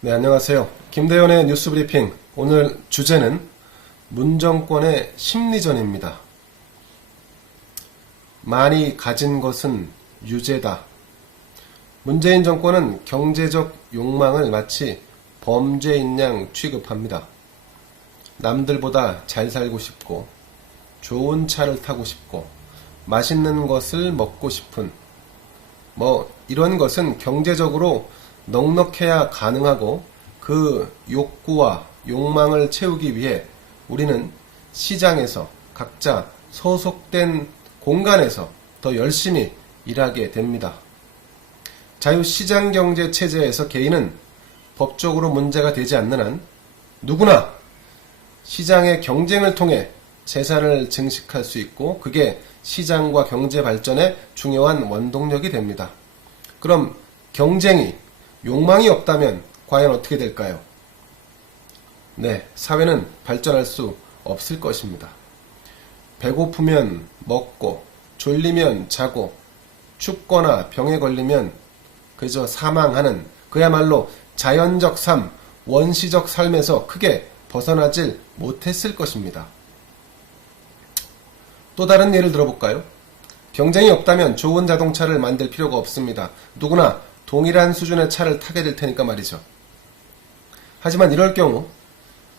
네, 안녕하세요. 김대현의 뉴스 브리핑. 오늘 주제는 문정권의 심리전입니다. 많이 가진 것은 유죄다. 문재인 정권은 경제적 욕망을 마치 범죄인 양 취급합니다. 남들보다 잘 살고 싶고, 좋은 차를 타고 싶고, 맛있는 것을 먹고 싶은, 이런 것은 경제적으로 넉넉해야 가능하고 그 욕구와 욕망을 채우기 위해 우리는 시장에서 각자 소속된 공간에서 더 열심히 일하게 됩니다. 자유시장경제 체제에서 개인은 법적으로 문제가 되지 않는 한 누구나 시장의 경쟁을 통해 재산을 증식할 수 있고 그게 시장과 경제 발전의 중요한 원동력이 됩니다. 그럼 경쟁이 욕망이 없다면 과연 어떻게 될까요? 네, 사회는 발전할 수 없을 것입니다. 배고프면 먹고, 졸리면 자고, 춥거나 병에 걸리면 그저 사망하는 그야말로 자연적 삶, 원시적 삶에서 크게 벗어나질 못했을 것입니다. 또 다른 예를 들어볼까요? 경쟁이 없다면 좋은 자동차를 만들 필요가 없습니다. 누구나 동일한 수준의 차를 타게 될 테니까 말이죠. 하지만 이럴 경우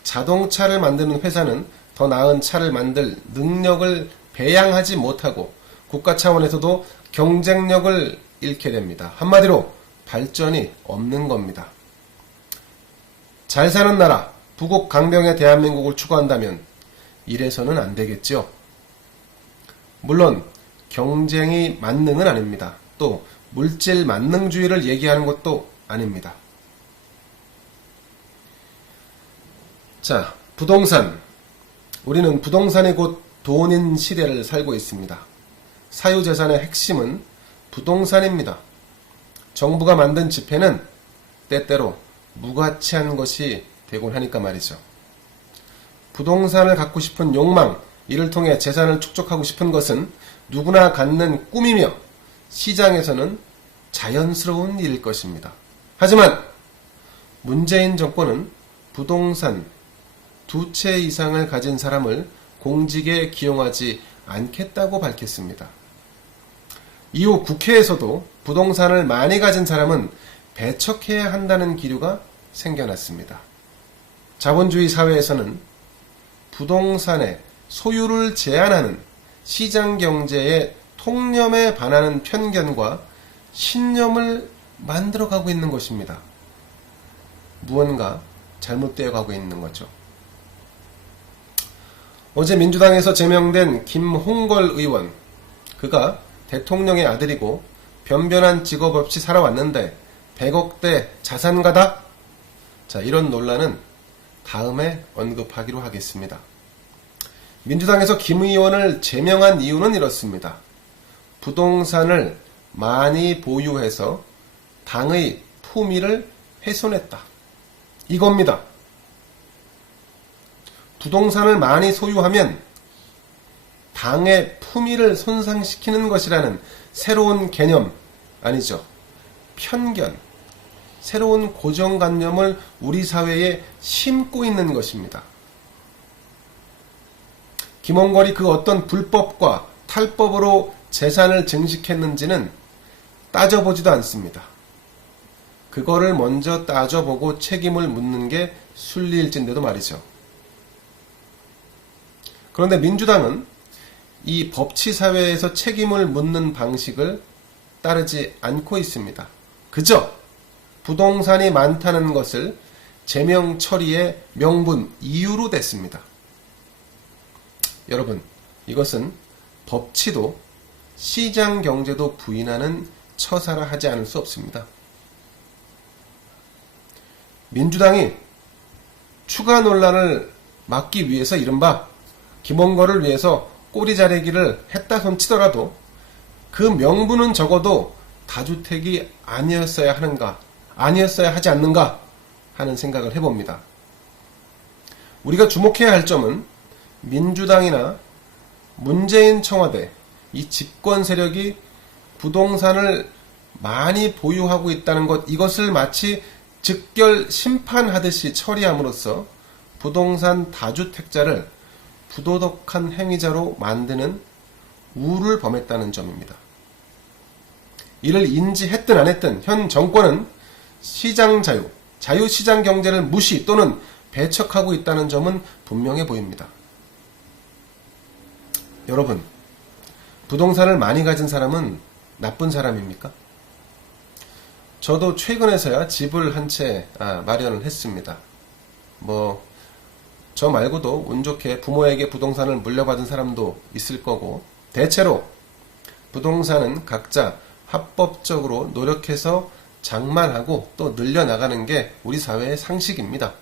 자동차를 만드는 회사는 더 나은 차를 만들 능력을 배양하지 못하고 국가 차원에서도 경쟁력을 잃게 됩니다. 한마디로 발전이 없는 겁니다. 잘 사는 나라, 부국 강병의 대한민국을 추구한다면 이래서는 안 되겠죠. 물론 경쟁이 만능은 아닙니다. 또 물질 만능주의를 얘기하는 것도 아닙니다. 자, 부동산. 우리는 부동산이 곧 돈인 시대를 살고 있습니다. 사유재산의 핵심은 부동산입니다. 정부가 만든 지폐는 때때로 무가치한 것이 되곤 하니까 말이죠. 부동산을 갖고 싶은 욕망, 이를 통해 재산을 축적하고 싶은 것은 누구나 갖는 꿈이며 시장에서는 자연스러운 일일 것입니다. 하지만 문재인 정권은 부동산 2채 이상을 가진 사람을 공직에 기용하지 않겠다고 밝혔습니다. 이후 국회에서도 부동산을 많이 가진 사람은 배척해야 한다는 기류가 생겨났습니다. 자본주의 사회에서는 부동산의 소유를 제한하는 시장경제의 통념에 반하는 편견과 신념을 만들어가고 있는 것입니다. 무언가 잘못되어 가고 있는 거죠. 어제 민주당에서 제명된 김홍걸 의원, 그가 대통령의 아들이고 변변한 직업 없이 살아왔는데 100억대 자산가다? 자, 이런 논란은 다음에 언급하기로 하겠습니다. 민주당에서 김 의원을 제명한 이유는 이렇습니다. 부동산을 많이 보유해서 당의 품위를 훼손했다. 이겁니다. 부동산을 많이 소유하면 당의 품위를 손상시키는 것이라는 새로운 개념, 아니죠. 편견, 새로운 고정관념을 우리 사회에 심고 있는 것입니다. 김홍걸이 그 어떤 불법과 탈법으로 재산을 증식했는지는 따져보지도 않습니다. 그거를 먼저 따져보고 책임을 묻는 게 순리일진데도 말이죠. 그런데 민주당은 이 법치사회에서 책임을 묻는 방식을 따르지 않고 있습니다. 그저 부동산이 많다는 것을 제명 처리의 명분, 이유로 댔습니다. 여러분, 이것은 법치도 시장경제도 부인하는 처사라 하지 않을 수 없습니다. 민주당이 추가 논란을 막기 위해서 이른바 김홍걸을 위해서 꼬리 자르기를 했다 손치더라도 그 명분은 적어도 다주택이 아니었어야 하지 않는가 하는 생각을 해봅니다. 우리가 주목해야 할 점은 민주당이나 문재인 청와대, 이 집권 세력이 부동산을 많이 보유하고 있다는 것, 이것을 마치 즉결 심판하듯이 처리함으로써 부동산 다주택자를 부도덕한 행위자로 만드는 우를 범했다는 점입니다. 이를 인지했든 안 했든 현 정권은 시장 자유, 자유시장 경제를 무시 또는 배척하고 있다는 점은 분명해 보입니다. 여러분, 부동산을 많이 가진 사람은 나쁜 사람입니까? 저도 최근에서야 집을 한 채 마련을 했습니다. 저 말고도 운 좋게 부모에게 부동산을 물려받은 사람도 있을 거고, 대체로 부동산은 각자 합법적으로 노력해서 장만하고 또 늘려나가는 게 우리 사회의 상식입니다.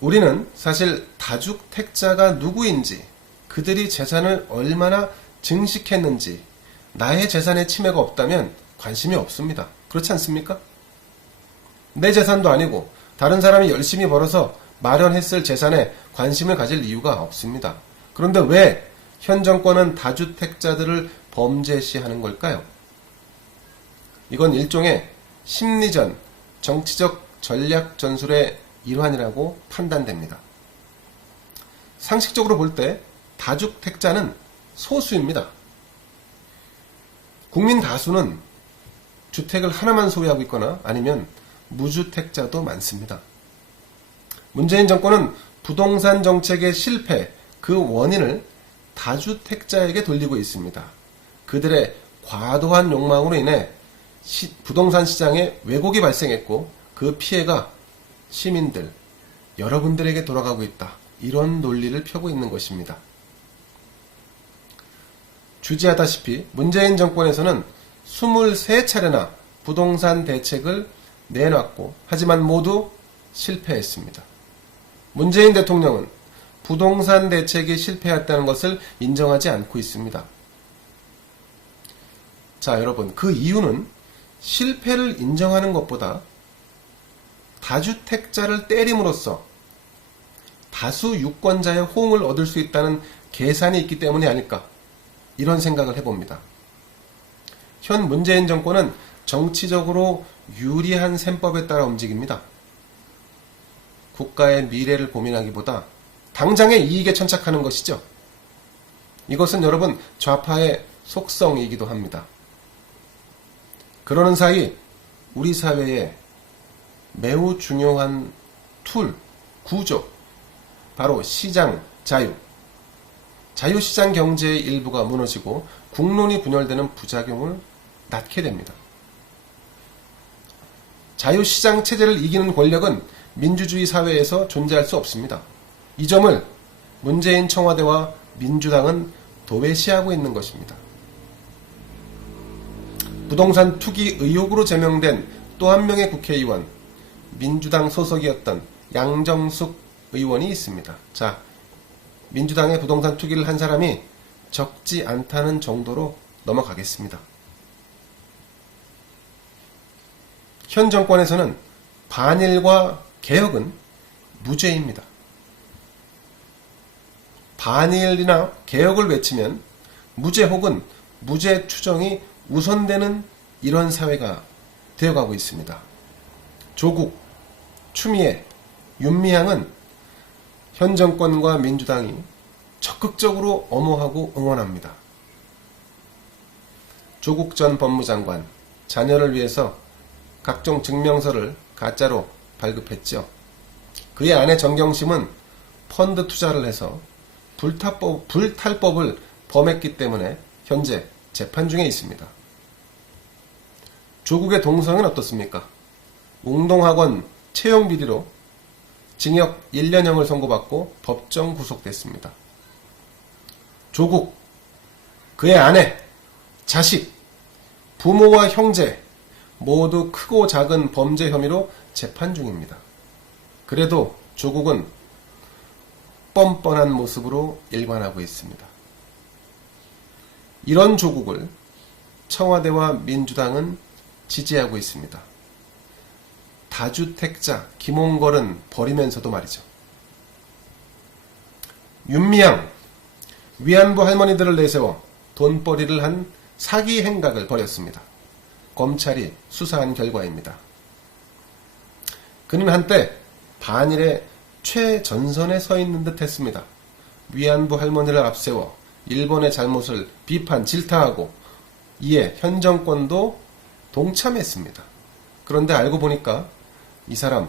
우리는 사실 다주택자가 누구인지, 그들이 재산을 얼마나 증식했는지, 나의 재산에 침해가 없다면 관심이 없습니다. 그렇지 않습니까? 내 재산도 아니고 다른 사람이 열심히 벌어서 마련했을 재산에 관심을 가질 이유가 없습니다. 그런데 왜 현 정권은 다주택자들을 범죄시하는 걸까요? 이건 일종의 심리전, 정치적 전략 전술의 일환이라고 판단됩니다. 상식적으로 볼 때 다주택자는 소수입니다. 국민 다수는 주택을 하나만 소유하고 있거나 아니면 무주택자도 많습니다. 문재인 정권은 부동산 정책의 실패, 그 원인을 다주택자에게 돌리고 있습니다. 그들의 과도한 욕망으로 인해 부동산 시장에 왜곡이 발생했고 그 피해가 시민들, 여러분들에게 돌아가고 있다. 이런 논리를 펴고 있는 것입니다. 주지하다시피 문재인 정권에서는 23차례나 부동산 대책을 내놨고 하지만 모두 실패했습니다. 문재인 대통령은 부동산 대책이 실패했다는 것을 인정하지 않고 있습니다. 자, 여러분, 그 이유는 실패를 인정하는 것보다 다주택자를 때림으로써 다수 유권자의 호응을 얻을 수 있다는 계산이 있기 때문이 아닐까, 이런 생각을 해봅니다. 현 문재인 정권은 정치적으로 유리한 셈법에 따라 움직입니다. 국가의 미래를 고민하기보다 당장의 이익에 천착하는 것이죠. 이것은 여러분 좌파의 속성이기도 합니다. 그러는 사이 우리 사회에 매우 중요한 툴, 구조, 바로 시장 자유, 자유시장 경제의 일부가 무너지고 국론이 분열되는 부작용을 낳게 됩니다. 자유시장 체제를 이기는 권력은 민주주의 사회에서 존재할 수 없습니다. 이 점을 문재인 청와대와 민주당은 도외시하고 있는 것입니다. 부동산 투기 의혹으로 제명된 또 한 명의 국회의원, 민주당 소속이었던 양정숙 의원이 있습니다. 자, 민주당의 부동산 투기를 한 사람이 적지 않다는 정도로 넘어가겠습니다. 현 정권에서는 반일과 개혁은 무죄입니다. 반일이나 개혁을 외치면 무죄 혹은 무죄 추정이 우선되는 이런 사회가 되어가고 있습니다. 조국, 추미애, 윤미향은 현 정권과 민주당이 적극적으로 엄호하고 응원합니다. 조국 전 법무장관, 자녀를 위해서 각종 증명서를 가짜로 발급했죠. 그의 아내 정경심은 펀드 투자를 해서 불탈법을 범했기 때문에 현재 재판 중에 있습니다. 조국의 동성은 어떻습니까? 웅동학원 채용 비리로 징역 1년형을 선고받고 법정 구속됐습니다. 조국, 그의 아내, 자식, 부모와 형제 모두 크고 작은 범죄 혐의로 재판 중입니다. 그래도 조국은 뻔뻔한 모습으로 일관하고 있습니다. 이런 조국을 청와대와 민주당은 지지하고 있습니다. 다주택자 김홍걸은 버리면서도 말이죠. 윤미향, 위안부 할머니들을 내세워 돈벌이를 한 사기 행각을 벌였습니다. 검찰이 수사한 결과입니다. 그는 한때 반일의 최전선에 서 있는 듯 했습니다. 위안부 할머니를 앞세워 일본의 잘못을 비판, 질타하고 이에 현 정권도 동참했습니다. 그런데 알고 보니까 이 사람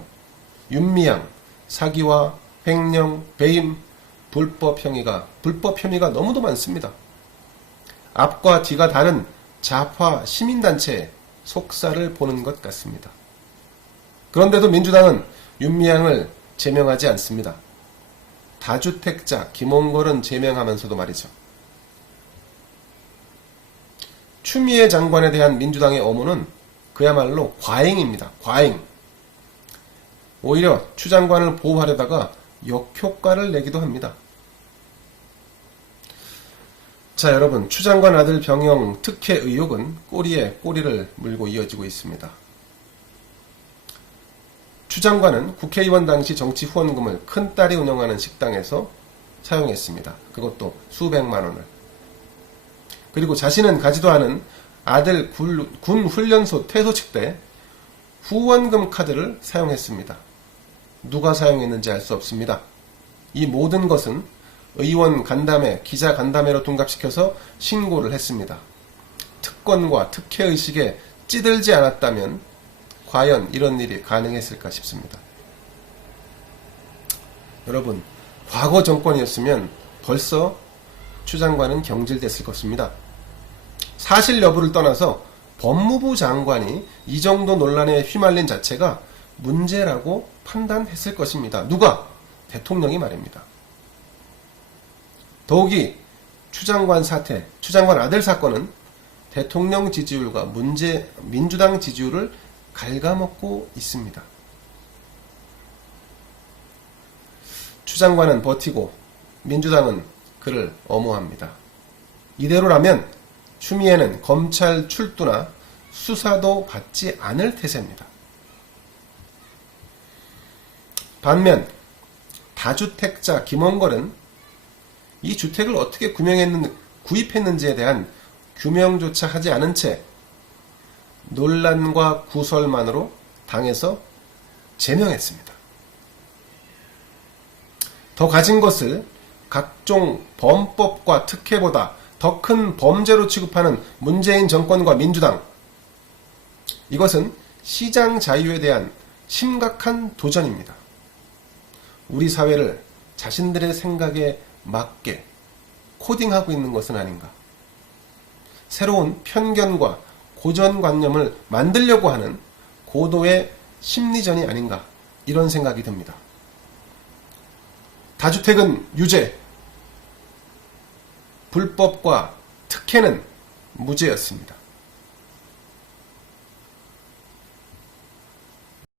윤미향 사기와 횡령, 배임, 불법 혐의가 너무도 많습니다. 앞과 뒤가 다른 좌파 시민단체의 속살을 보는 것 같습니다. 그런데도 민주당은 윤미향을 제명하지 않습니다. 다주택자 김홍걸은 제명하면서도 말이죠. 추미애 장관에 대한 민주당의 엄호는 그야말로 과잉입니다. 과잉. 오히려 추 장관을 보호하려다가 역효과를 내기도 합니다. 자, 여러분, 추 장관 아들 병영 특혜 의혹은 꼬리에 꼬리를 물고 이어지고 있습니다. 추 장관은 국회의원 당시 정치 후원금을 큰딸이 운영하는 식당에서 사용했습니다. 그것도 수백만 원을. 그리고 자신은 가지도 않은 아들 군 훈련소 퇴소식 때 후원금 카드를 사용했습니다. 누가 사용했는지 알 수 없습니다. 이 모든 것은 의원 간담회, 기자 간담회로 둔갑시켜서 신고를 했습니다. 특권과 특혜의식에 찌들지 않았다면 과연 이런 일이 가능했을까 싶습니다. 여러분, 과거 정권이었으면 벌써 추 장관은 경질됐을 것입니다. 사실 여부를 떠나서 법무부 장관이 이 정도 논란에 휘말린 자체가 문제라고 판단했을 것입니다. 누가? 대통령이 말입니다. 더욱이 추 장관 사태, 추 장관 아들 사건은 대통령 지지율과 민주당 지지율을 갉아먹고 있습니다. 추 장관은 버티고 민주당은 그를 엄호합니다. 이대로라면 추미애는 검찰 출두나 수사도 받지 않을 태세입니다. 반면 다주택자 김홍걸은 이 주택을 어떻게 구입했는지에 대한 규명조차 하지 않은 채 논란과 구설만으로 당에서 제명했습니다. 더 가진 것을 각종 범법과 특혜보다 더 큰 범죄로 취급하는 문재인 정권과 민주당, 이것은 시장 자유에 대한 심각한 도전입니다. 우리 사회를 자신들의 생각에 맞게 코딩하고 있는 것은 아닌가. 새로운 편견과 고전관념을 만들려고 하는 고도의 심리전이 아닌가, 이런 생각이 듭니다. 다주택은 유죄, 불법과 특혜는 무죄였습니다.